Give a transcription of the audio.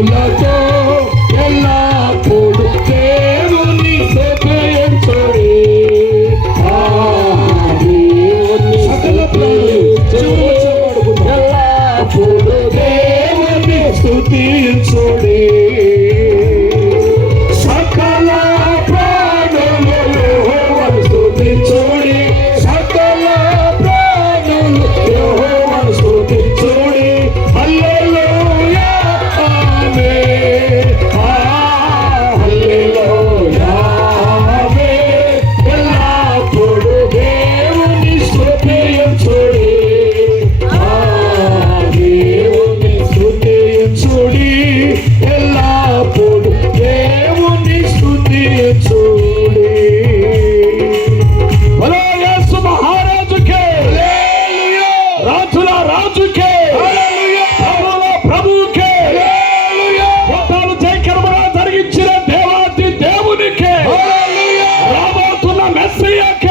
మనసులతో ఎల్లప్పుడు దేవుని స్తుతించుడి. సకల ప్రాణులు ఎల్లప్పుడు దేవుని స్తుతించుడి. సకల ప్రాణులు యెహోవాను స్తుతించుడి. సకల ప్రాణులు యెహోవాను స్తుతించుడి. హల్లెలూయా ఆమేన్. హల్లెలూయా ఆమేన్. ఎల్లప్పుడు దేవుని స్తుతించుడి. దేవుని స్తుతించుడి. ఎల్లప్పుడు దేవుని స్తుతించుడి. బలో యేసు మహారాజుకే, రాజుల రాజుకే, ప్రభువుల ప్రభువుకే, యుద్ధాలు జయకరముగా జరిగించిన దేవాది దేవునికే, రాబోతున్న మెస్సియాకే